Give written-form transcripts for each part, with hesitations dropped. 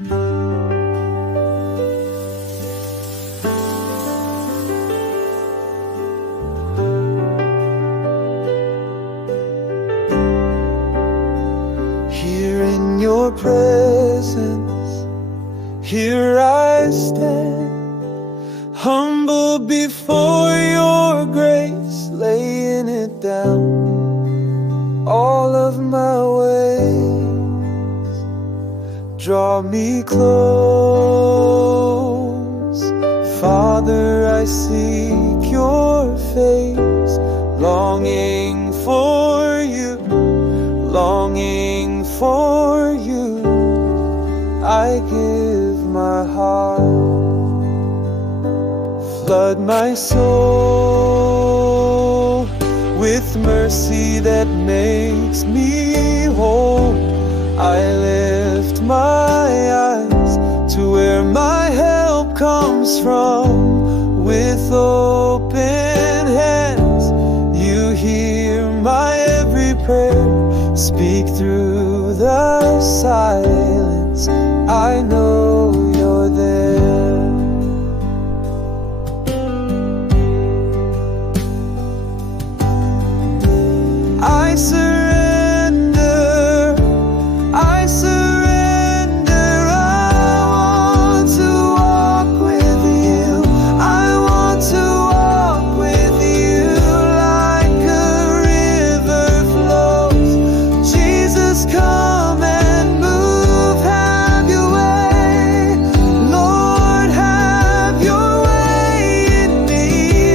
Here in your presence, here I stand, humble before your grace, laying it down, all of my ways. Draw me close, Father, I seek your face, longing for you, longing for you. I give my heart, flood my soul with mercy that makes me whole. I lift my eyes to where my help comes from. With open hands, you hear my every prayer. Speak through the silence, I know you're there. I surrender, I surrender. I want to walk with you, I want to walk with you like a river flows. Jesus, come and move, have your way. Lord, have your way in me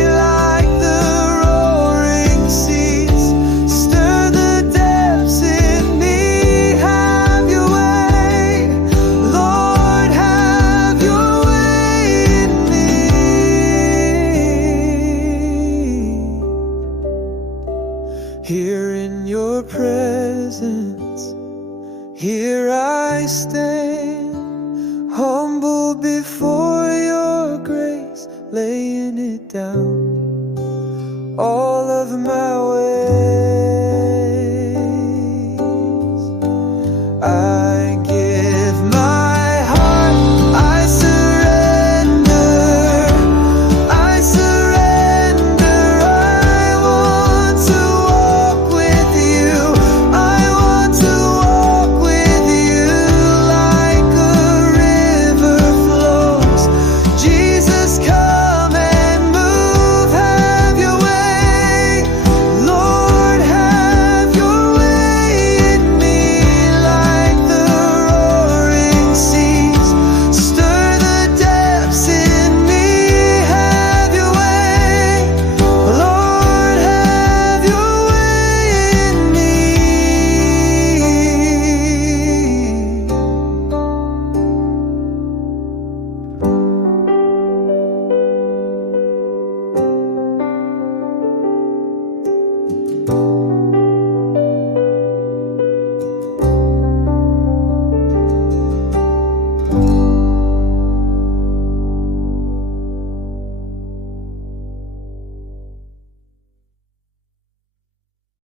like the roaring seas. Stir the depths in me, have your way. Lord, have your way in me. Here in your presence, here I stand, humble before your grace, laying it down,